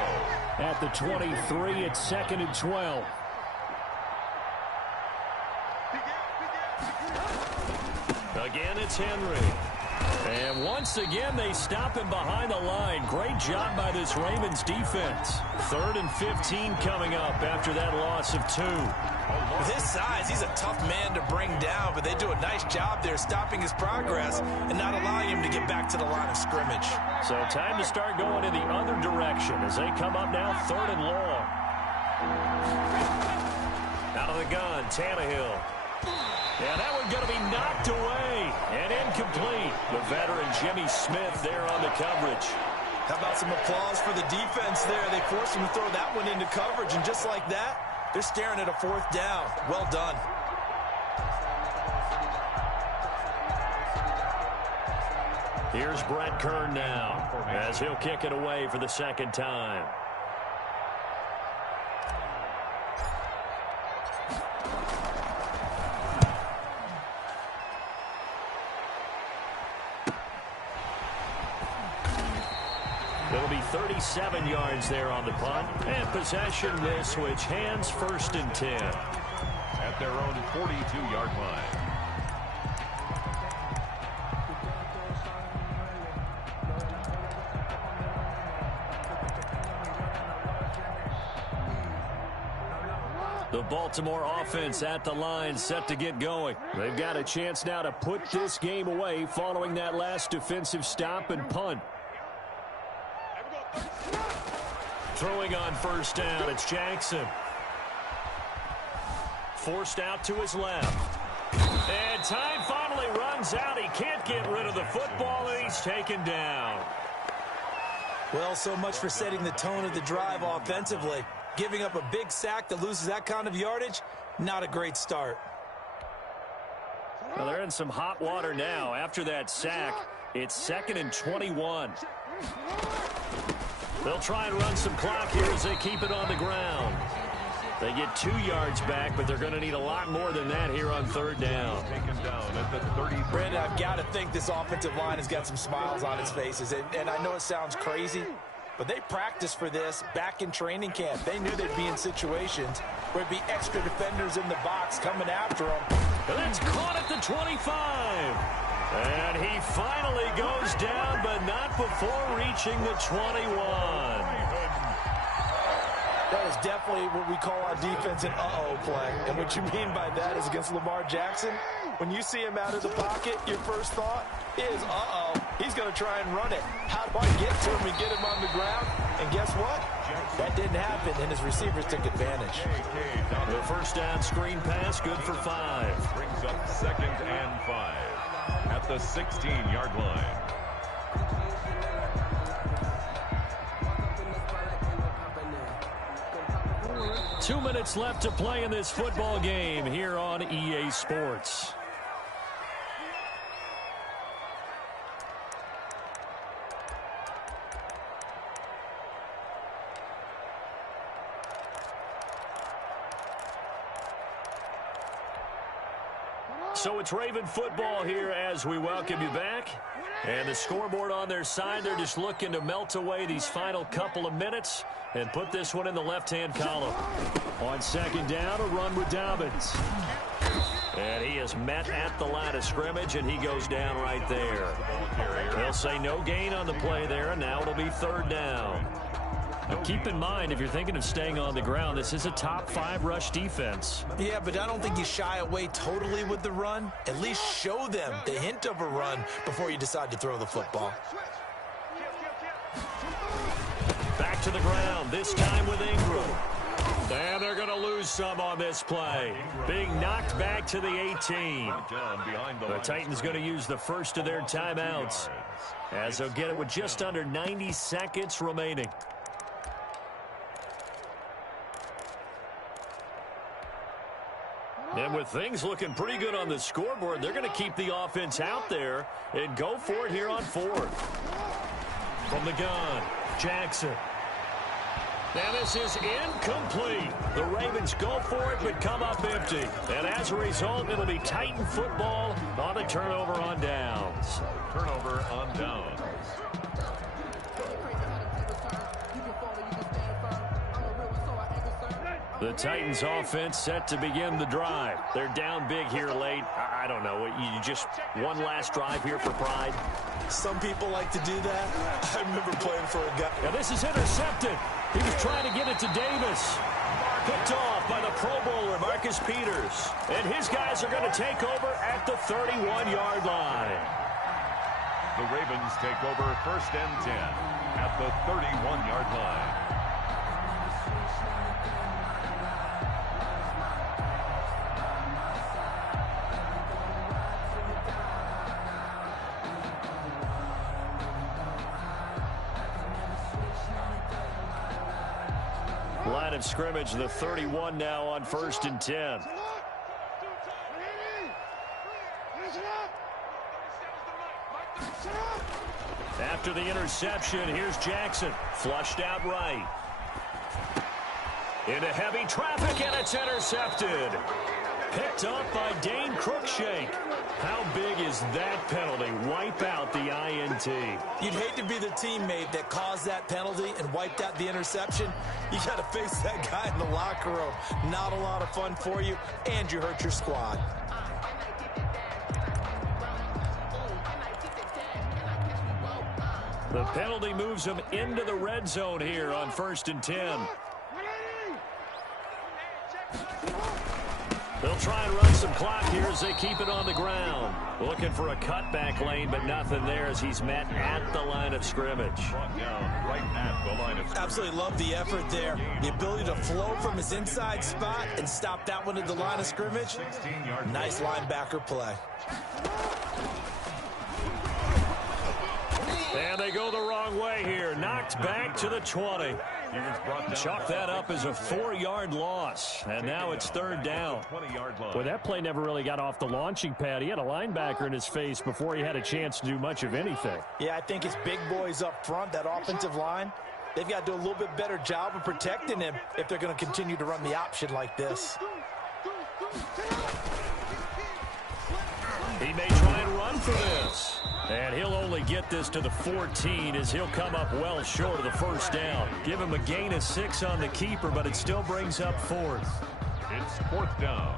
At the 23, it's 2nd and 12. Again, it's Henry. And once again, they stop him behind the line. Great job by this Ravens defense. 3rd and 15 coming up after that loss of 2. With his size, he's a tough man to bring down, but they do a nice job there stopping his progress and not allowing him to get back to the line of scrimmage. So time to start going in the other direction as they come up now 3rd and long. Out of the gun, Tannehill. Yeah, that one's going to be knocked away and incomplete. The veteran Jimmy Smith there on the coverage. How about some applause for the defense there? They forced him to throw that one into coverage, and just like that, they're staring at a 4th down. Well done. Here's Brett Kern now as he'll kick it away for the 2nd time. It'll be 37 yards there on the punt. And possession will switch hands, 1st and 10. At their own 42-yard line. The Baltimore offense at the line set to get going. They've got a chance now to put this game away following that last defensive stop and punt. Throwing on 1st down, it's Jackson. Forced out to his left. And time finally runs out. He can't get rid of the football, and he's taken down. Well, so much for setting the tone of the drive offensively. Giving up a big sack that loses that kind of yardage, not a great start. Well, they're in some hot water now. After that sack, it's 2nd and 21. They'll try and run some clock here as they keep it on the ground. They get 2 yards back, but they're going to need a lot more than that here on 3rd down. Taken down at the 30. Brandon, I've got to think this offensive line has got some smiles on its faces. And I know it sounds crazy, but they practiced for this back in training camp. They knew they'd be in situations where there'd be extra defenders in the box coming after them. And it's caught at the 25. And he finally goes down, but not before reaching the 21. That is definitely what we call on defense an uh-oh play. And what you mean by that is against Lamar Jackson, when you see him out of the pocket, your first thought is, uh-oh, he's going to try and run it. How do I get to him and get him on the ground? And guess what? That didn't happen, and his receivers took advantage. The 1st down screen pass, good for 5. Brings up 2nd and 5 at the 16-yard line. Two minutes left to play in this football game here on EA Sports. So it's Raven football here as we welcome you back. And the scoreboard on their side, they're just looking to melt away these final couple of minutes and put this one in the left-hand column. On 2nd down, a run with Dobbins. And he is met at the line of scrimmage, and he goes down right there. They'll say no gain on the play there, and now it'll be 3rd down. Now keep in mind, if you're thinking of staying on the ground, this is a top 5 rush defense. Yeah, but I don't think you shy away totally with the run. At least show them the hint of a run before you decide to throw the football. Back to the ground, this time with Ingram. And they're going to lose some on this play. Being knocked back to the 18. The Titans going to use the first of their timeouts, as they'll get it with just under 90 seconds remaining. And with things looking pretty good on the scoreboard, they're going to keep the offense out there and go for it here on 4th. From the gun, Jackson. Now this is incomplete. The Ravens go for it but come up empty. And as a result, it'll be Titan football on the turnover on downs. Turnover on downs. The Titans offense set to begin the drive. They're down big here late. I don't know. You just one last drive here for pride. Some people like to do that. I remember playing for a guy. Now this is intercepted. He was trying to get it to Davis. Picked off by the Pro Bowler, Marcus Peters. And his guys are going to take over at the 31-yard line. The Ravens take over 1st and 10 at the 31-yard line. Line of scrimmage, the 31 now on 1st and 10. After the interception, here's Jackson. Flushed out right. Into heavy traffic, and it's intercepted. Picked up by Dane Cruikshank. How big is that penalty? Wipe out the INT. You'd hate to be the teammate that caused that penalty and wiped out the interception. You got to face that guy in the locker room. Not a lot of fun for you, and you hurt your squad. The penalty moves him into the red zone here on 1st and 10. They'll try and run some clock here as they keep it on the ground. Looking for a cutback lane, but nothing there as he's met at the line of scrimmage. Absolutely love the effort there. The ability to flow from his inside spot and stop that one at the line of scrimmage. Nice linebacker play. And they go the wrong way here. Knocked back to the 20. Chalk that up as a 4-yard loss. And now it's 3rd down. Well, that play never really got off the launching pad. He had a linebacker in his face before he had a chance to do much of anything. Yeah, I think it's big boys up front, that offensive line. They've got to do a little bit better job of protecting him if they're going to continue to run the option like this. He may try and run for this. And he'll only get this to the 14 as he'll come up well short of the 1st down. Give him a gain of 6 on the keeper, but it still brings up 4th. It's 4th down.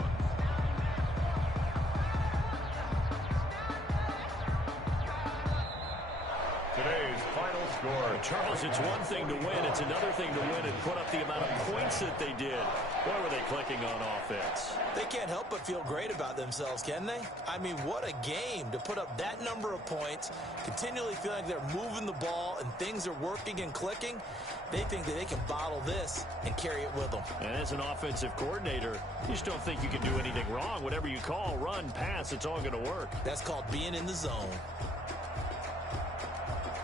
Today's final score. Charles, it's one thing to win. It's another thing to win and put up the amount of points that they did. Boy, were they clicking on offense. They can't help but feel great about themselves, can they? I mean, what a game to put up that number of points, continually feeling like they're moving the ball and things are working and clicking. They think that they can bottle this and carry it with them. And as an offensive coordinator, you just don't think you can do anything wrong. Whatever you call, run, pass, it's all going to work. That's called being in the zone.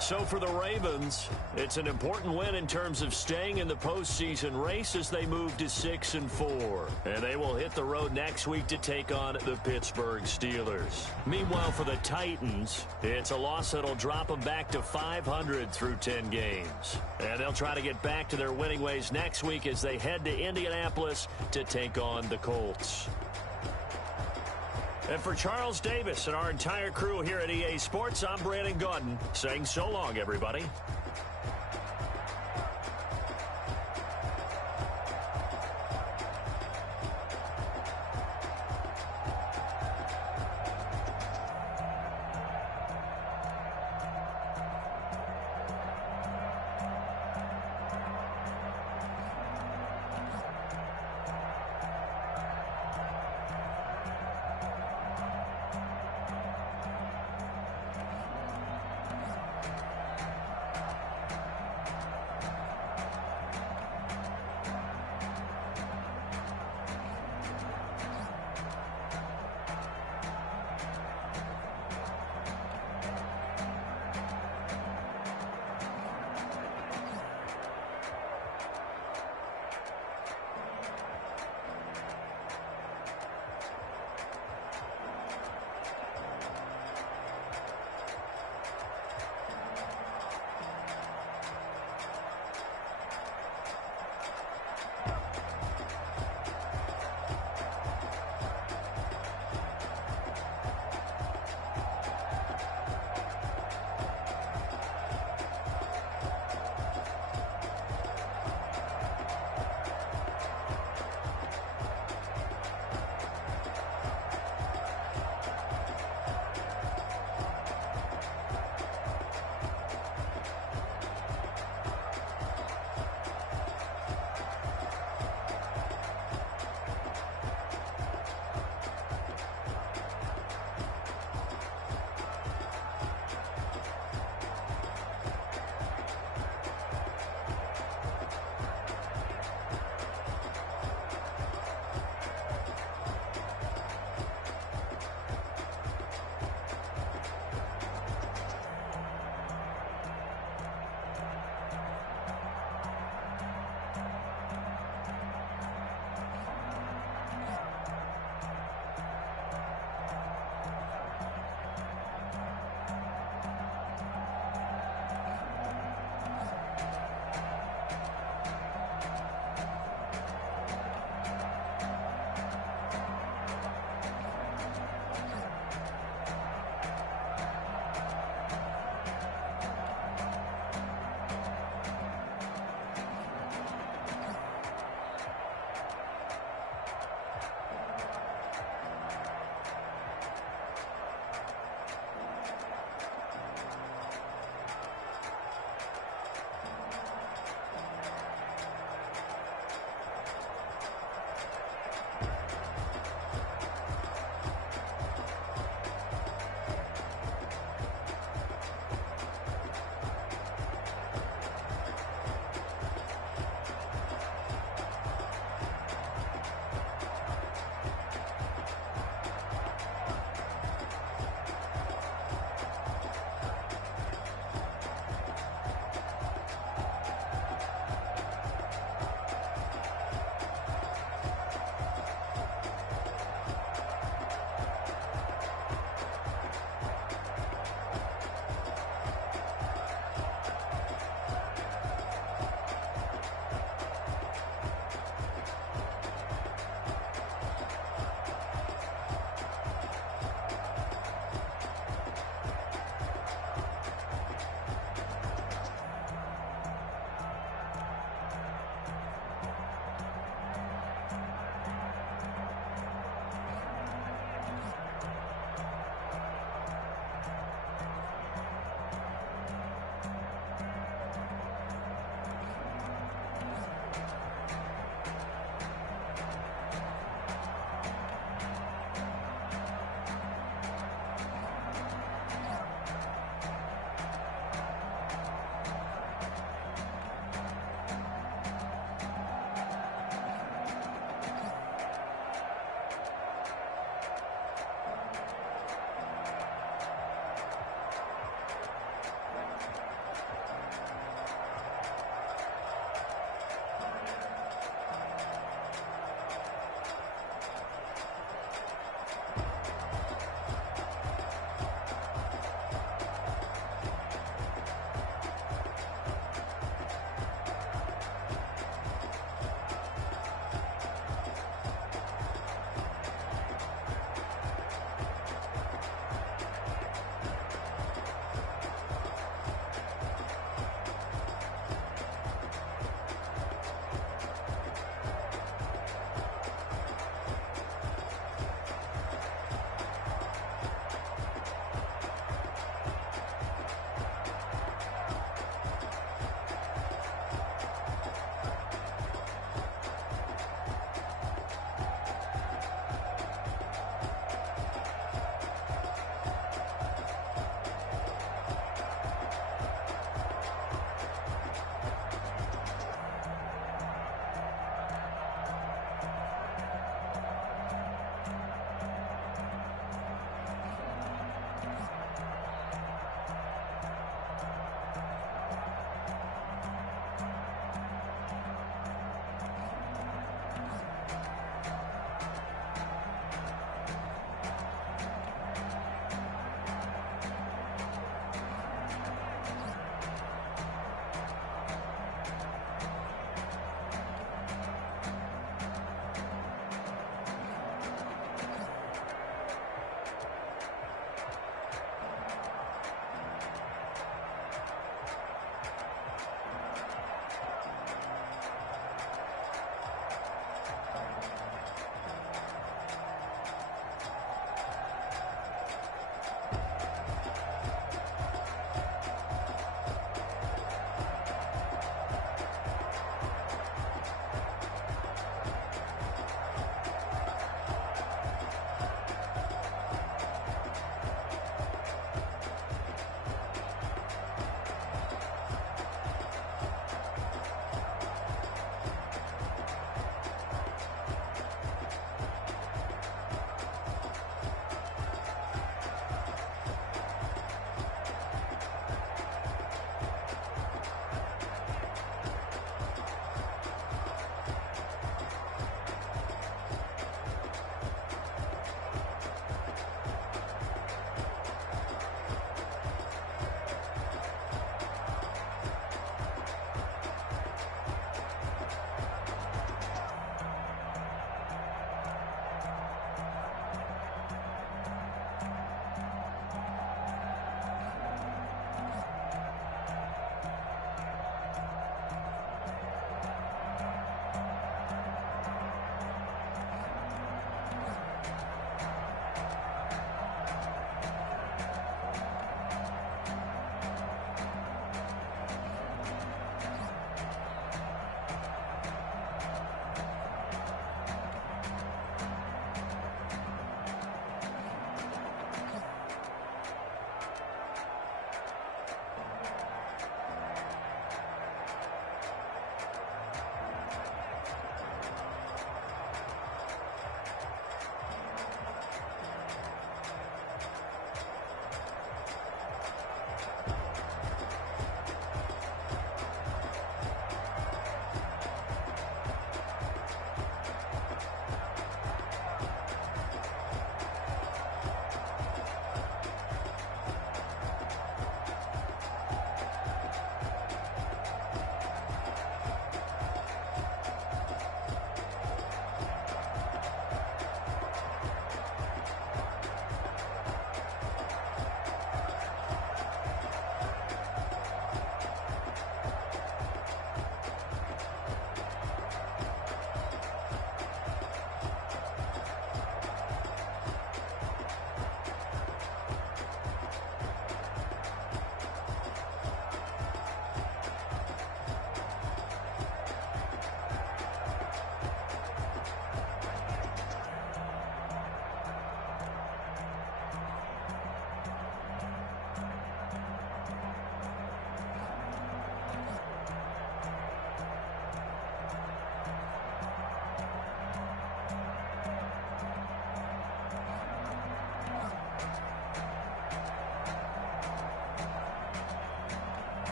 So for the Ravens, it's an important win in terms of staying in the postseason race as they move to 6-4. And they will hit the road next week to take on the Pittsburgh Steelers. Meanwhile, for the Titans, it's a loss that'll drop them back to 500 through 10 games. And they'll try to get back to their winning ways next week as they head to Indianapolis to take on the Colts. And for Charles Davis and our entire crew here at EA Sports, I'm Brandon Gaudin saying so long, everybody.